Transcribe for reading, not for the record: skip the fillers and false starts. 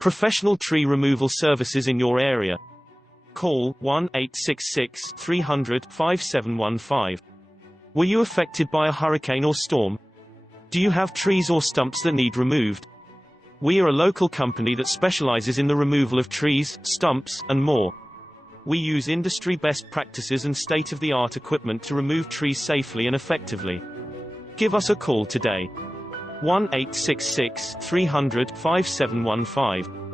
Professional tree removal services in your area. Call 1-866-300-5715. Were you affected by a hurricane or storm? Do you have trees or stumps that need removed? We are a local company that specializes in the removal of trees, stumps, and more. We use industry best practices and state-of-the-art equipment to remove trees safely and effectively. Give us a call today. 1-866-300-5715.